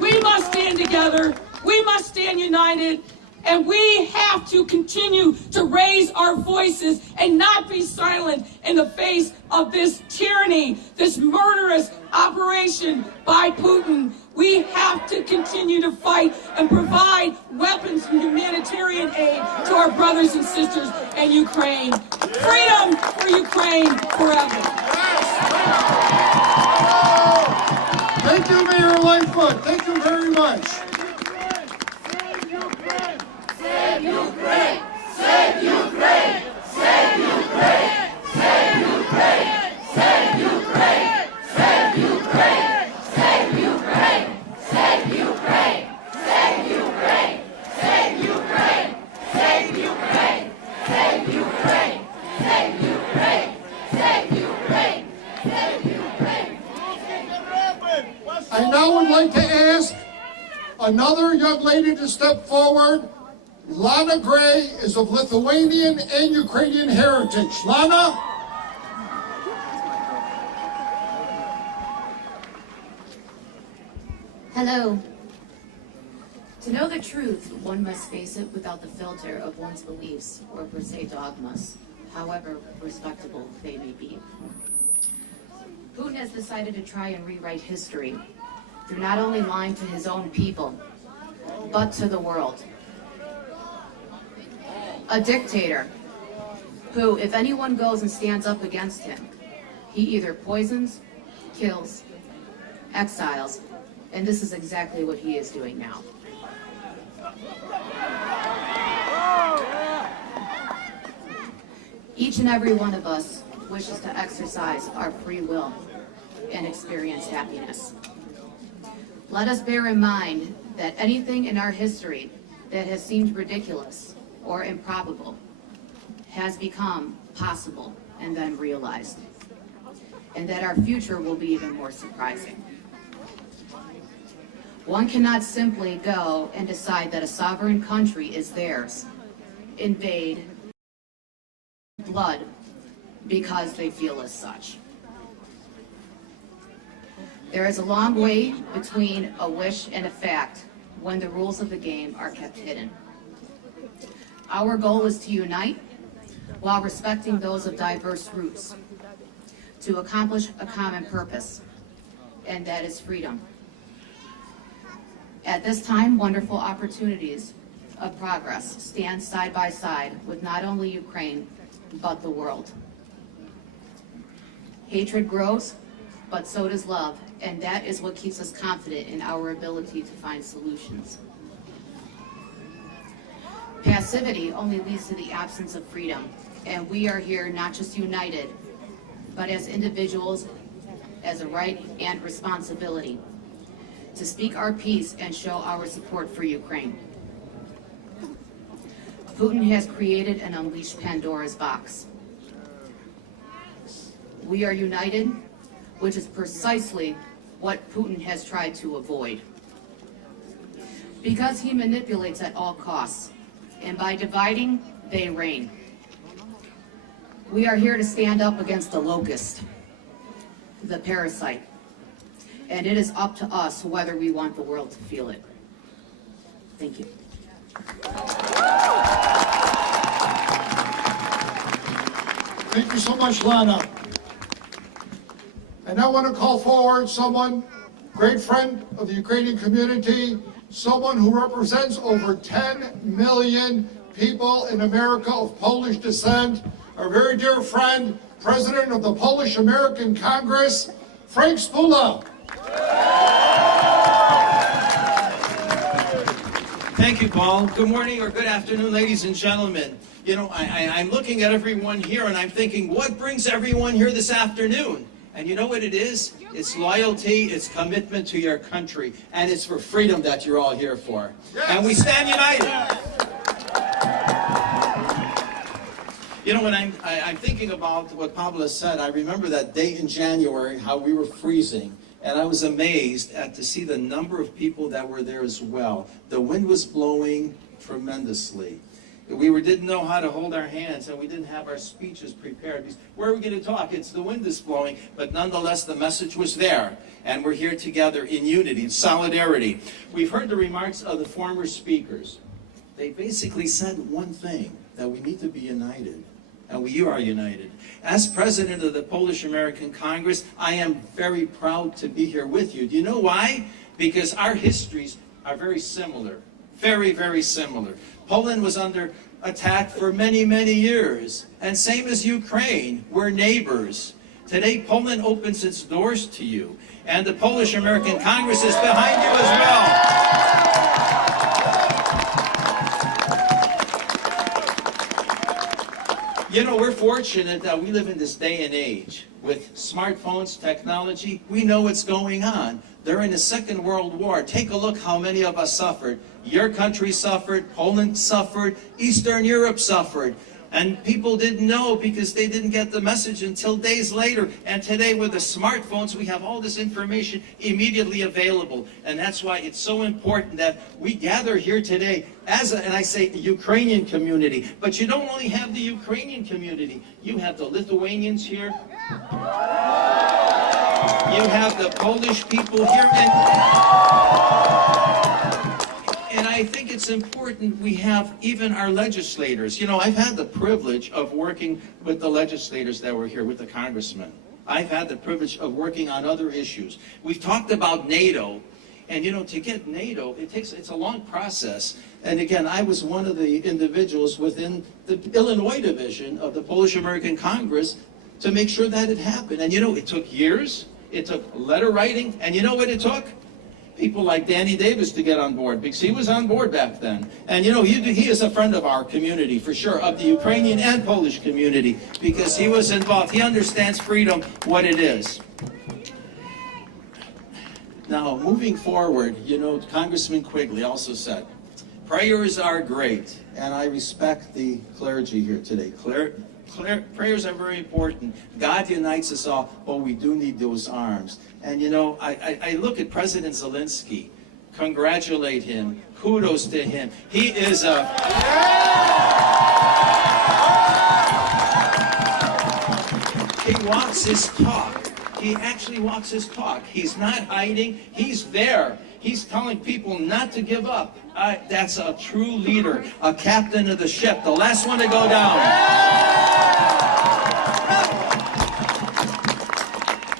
We must stand together. We must stand united. And we have to continue to raise our voices and not be silent in the face of this tyranny, this murderous operation by Putin. We have to continue to fight and provide weapons and humanitarian aid to our brothers and sisters in Ukraine. Freedom for Ukraine forever. Thank you, Mayor Lightfoot. Thank you very much. Save Ukraine! Save Ukraine! Save Ukraine! Save Ukraine! Save Ukraine! Save Ukraine! Save Ukraine! Save Ukraine! Save Ukraine! Save Ukraine! Save Ukraine! Save Ukraine! Save Ukraine! Save Ukraine! Save Ukraine! I now would like to ask another young lady to step forward. Lana Gray is of Lithuanian and Ukrainian heritage. Lana? Hello. To know the truth, one must face it without the filter of one's beliefs or per se dogmas, however respectable they may be. Putin has decided to try and rewrite history through not only lying to his own people, but to the world. A dictator who, if anyone goes and stands up against him, he either poisons, kills, exiles, and this is exactly what he is doing now. Each and every one of us wishes to exercise our free will and experience happiness. Let us bear in mind that anything in our history that has seemed ridiculous or improbable has become possible and then realized, and that our future will be even more surprising. One cannot simply go and decide that a sovereign country is theirs, invade, blood, because they feel as such. There is a long way between a wish and a fact when the rules of the game are kept hidden. Our goal is to unite while respecting those of diverse roots to accomplish a common purpose, and that is freedom. At this time, wonderful opportunities of progress stand side by side with not only Ukraine, but the world. Hatred grows, but so does love, and that is what keeps us confident in our ability to find solutions. Passivity only leads to the absence of freedom, and we are here not just united, but as individuals, as a right and responsibility to speak our piece and show our support for Ukraine. Putin has created and unleashed Pandora's box. We are united, which is precisely what Putin has tried to avoid. Because he manipulates at all costs, and by dividing, they reign. We are here to stand up against the locust, the parasite, and it is up to us whether we want the world to feel it. Thank you. Thank you so much, Lana. And I want to call forward someone, great friend of the Ukrainian community, someone who represents over 10 million people in America of Polish descent, our very dear friend, President of the Polish-American Congress, Frank Spula. Thank you, Paul. Good morning or good afternoon, ladies and gentlemen. You know, I'm looking at everyone here and I'm thinking, what brings everyone here this afternoon? And you know what it is? It's loyalty, it's commitment to your country, and it's for freedom that you're all here for. Yes. And we stand united. You know, when I'm thinking about what Pablo said, I remember that day in January, how we were freezing. And I was amazed to see the number of people that were there as well. The wind was blowing tremendously. didn't know how to hold our hands, and we didn't have our speeches prepared. Where are we going to talk? It's the wind is blowing, but nonetheless, the message was there, and we're here together in unity, in solidarity. We've heard the remarks of the former speakers. They basically said one thing, that we need to be united, and we are united. As president of the Polish-American Congress, I am very proud to be here with you. Do you know why? Because our histories are very similar, very, very similar. Poland was under attack for many, many years, and same as Ukraine, we're neighbors. Today, Poland opens its doors to you, and the Polish-American Congress is behind you as well. You know, we're fortunate that we live in this day and age. With smartphones, technology, we know what's going on. During the Second World War, take a look how many of us suffered. Your country suffered, Poland suffered, Eastern Europe suffered. And people didn't know because they didn't get the message until days later. And today with the smartphones, we have all this information immediately available. And that's why it's so important that we gather here today as and I say Ukrainian community. But you don't only have the Ukrainian community. You have the Lithuanians here. You have the Polish people here. And I think it's important we have even our legislators. You know, I've had the privilege of working with the legislators that were here, with the congressmen. I've had the privilege of working on other issues. We've talked about NATO. And, you know, to get NATO, it's a long process. And again, I was one of the individuals within the Illinois division of the Polish-American Congress to make sure that it happened. And, you know, it took years. It took letter writing. And you know what it took? People like Danny Davis to get on board, because he was on board back then. And you know, he is a friend of our community, for sure, of the Ukrainian and Polish community, because he was involved. He understands freedom, what it is. Now, moving forward, you know, Congressman Quigley also said, prayers are great, and I respect the clergy here today. Prayers are very important. God unites us all, but we do need those arms. And you know, I look at President Zelensky, congratulate him, kudos to him. He is he walks his talk. He actually walks his talk. He's not hiding, he's there. He's telling people not to give up. That's a true leader, a captain of the ship, the last one to go down.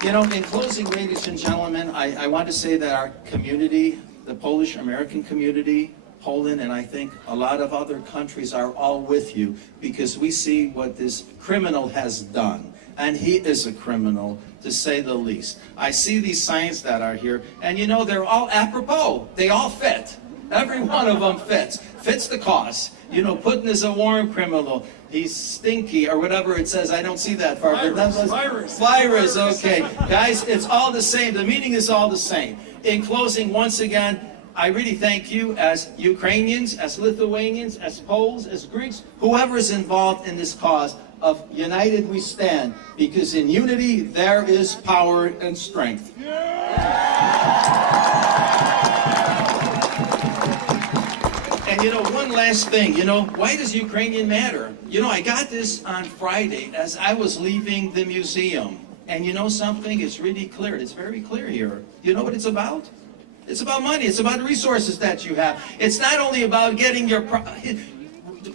You know, in closing, ladies and gentlemen, I want to say that our community, the Polish-American community, Poland, and I think a lot of other countries are all with you, because we see what this criminal has done. And he is a criminal, to say the least. I see these signs that are here, and you know, they're all apropos. They all fit. Every one of them fits the cause. You know, Putin is a war criminal. He's stinky, or whatever it says. I don't see that far. Virus, okay. Guys, it's all the same. The meaning is all the same. In closing, once again, I really thank you as Ukrainians, as Lithuanians, as Poles, as Greeks, whoever is involved in this cause of United We Stand, because in unity there is power and strength. And you know, one last thing, you know, why does Ukrainian matter? You know, I got this on Friday as I was leaving the museum. And you know something? It's really clear. It's very clear here. You know what it's about? It's about money. It's about the resources that you have. It's not only about getting your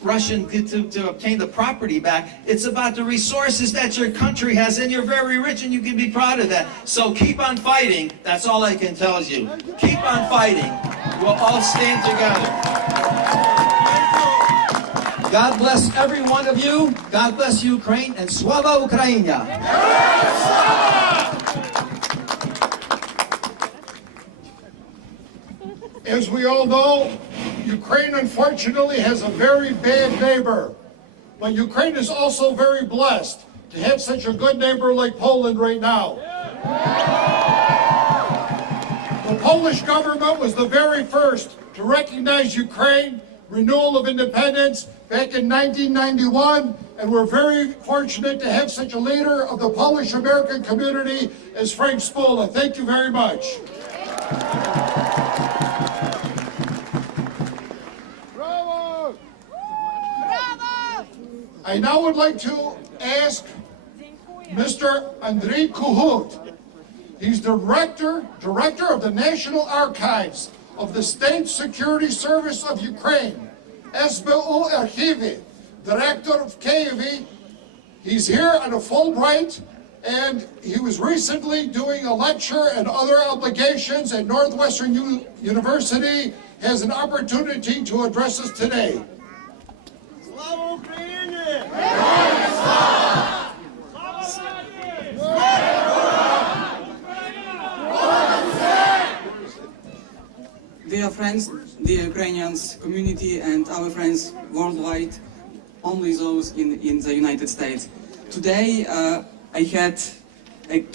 Russian to obtain the property back. It's about the resources that your country has, and you're very rich, and you can be proud of that. So keep on fighting. That's all I can tell you. Keep on fighting. We'll all stand together. God bless every one of you. God bless Ukraine, and Slava Ukraina. As we all know, Ukraine unfortunately has a very bad neighbor. But Ukraine is also very blessed to have such a good neighbor like Poland right now. The Polish government was the very first to recognize Ukraine, renewal of independence back in 1991, and we're very fortunate to have such a leader of the Polish-American community as Frank Spula. Thank you very much. I now would like to ask Mr. Andrei Kuhut. He's Director of the National Archives of the State Security Service of Ukraine, SBU Archivi, Director of Kyiv. He's here on a Fulbright, and he was recently doing a lecture and other obligations at Northwestern University, has an opportunity to address us today. Слава Україні! Dear friends, dear Ukrainians community and our friends worldwide, only those in the United States. Today I had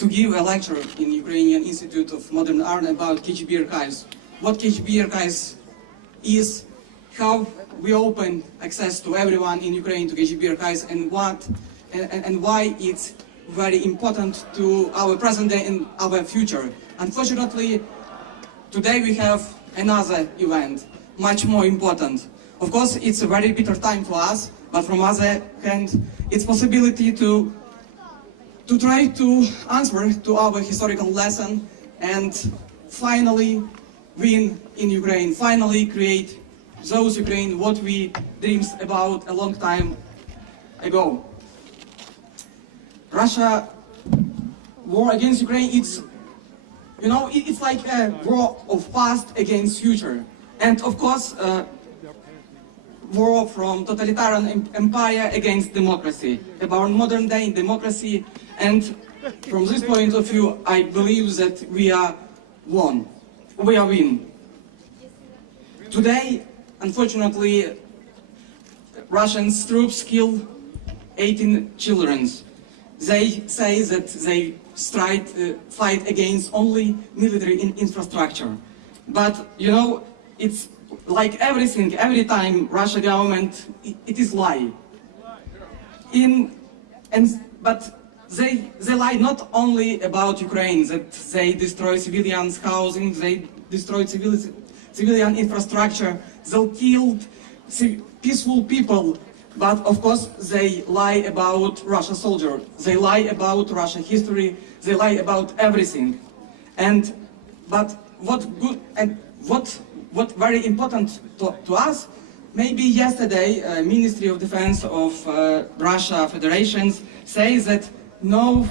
to give a lecture in Ukrainian Institute of Modern Art about KGB archives. What KGB archives is, how we open access to everyone in Ukraine to KGB archives, and why it's very important to our present day and our future. Unfortunately, today we have another event, much more important. Of course, it's a very bitter time for us, but from other hand, it's possibility to try to answer to our historical lesson and finally win in Ukraine, finally create those Ukraine what we dreamed about a long time ago. Russia war against Ukraine, it's like a war of past against future. And of course, war from totalitarian empire against democracy, about modern day democracy. And from this point of view, I believe that we are won. We are win. Today, unfortunately, Russian troops killed 18 children. They say that they fight against only military infrastructure. But, it's like everything, every time Russia government, it is lie. But they lie not only about Ukraine, that they destroy civilians' housing, they destroy civilian infrastructure, they killed peaceful people. But of course, they lie about Russia soldier. They lie about Russia history. They lie about everything. But what very important to us, maybe yesterday, Ministry of Defense of Russia Federation says that no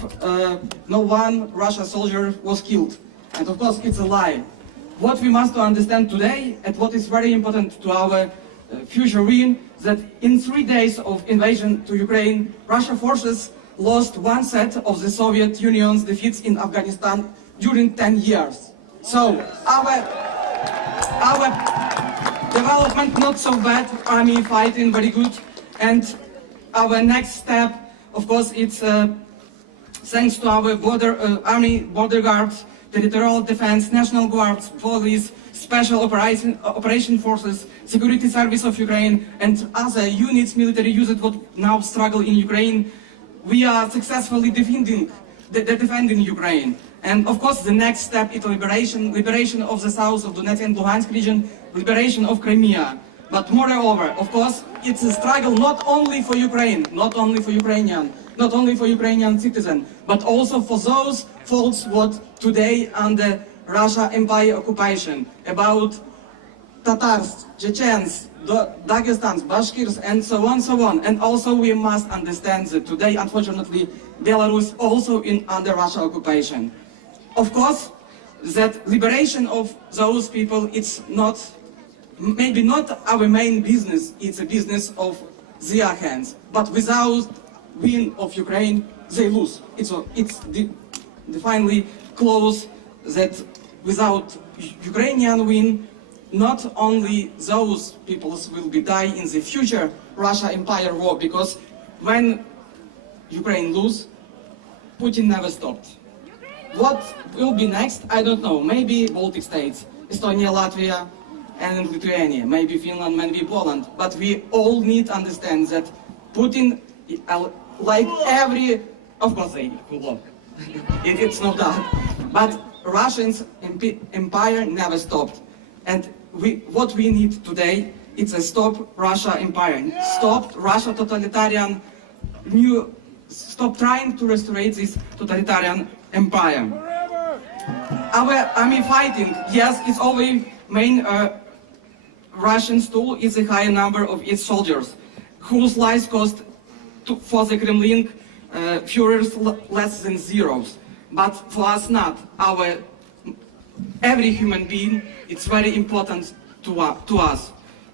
one Russia soldier was killed. And of course, it's a lie. What we must understand today, and what is very important to our future win, that in 3 days of invasion to Ukraine, Russian forces lost 1/3 of the Soviet Union's defeats in Afghanistan during 10 years. So our development not so bad, army fighting very good, and our next step, of course, it's thanks to our army, border guards, territorial defense, national guards, police, special operation forces, security service of Ukraine, and other units, military units what now struggle in Ukraine. We are successfully defending Ukraine. And of course, the next step is liberation of the south of Donetsk and Luhansk region, liberation of Crimea. But moreover, of course, it's a struggle not only for Ukraine, not only for Ukrainian citizens, but also for those folks what today under Russia Empire occupation, about Tatars, Chechens, Dagestans, Bashkirs, and so on. And also we must understand that today, unfortunately, Belarus also under Russia occupation. Of course, that liberation of those people, it's not, maybe not our main business, it's a business of their hands. But without win of Ukraine, they lose. It's definitely close that without Ukrainian win, not only those peoples will be die in the future Russia Empire war, because when Ukraine lose, Putin never stopped. What will be next? I don't know. Maybe Baltic states, Estonia, Latvia, and Lithuania, maybe Finland, maybe Poland. But we all need to understand that Putin, like every, of course they love, it's no doubt, but Russians empire never stopped. And what we need today, it's a stop Russia empire, stop Russia totalitarian stop trying to restore this totalitarian empire. Our army fighting, yes, it's always main Russian tool is a high number of its soldiers, whose lives cost for the Kremlin Führers less than zeros. But for us not. Every human being, it's very important to us.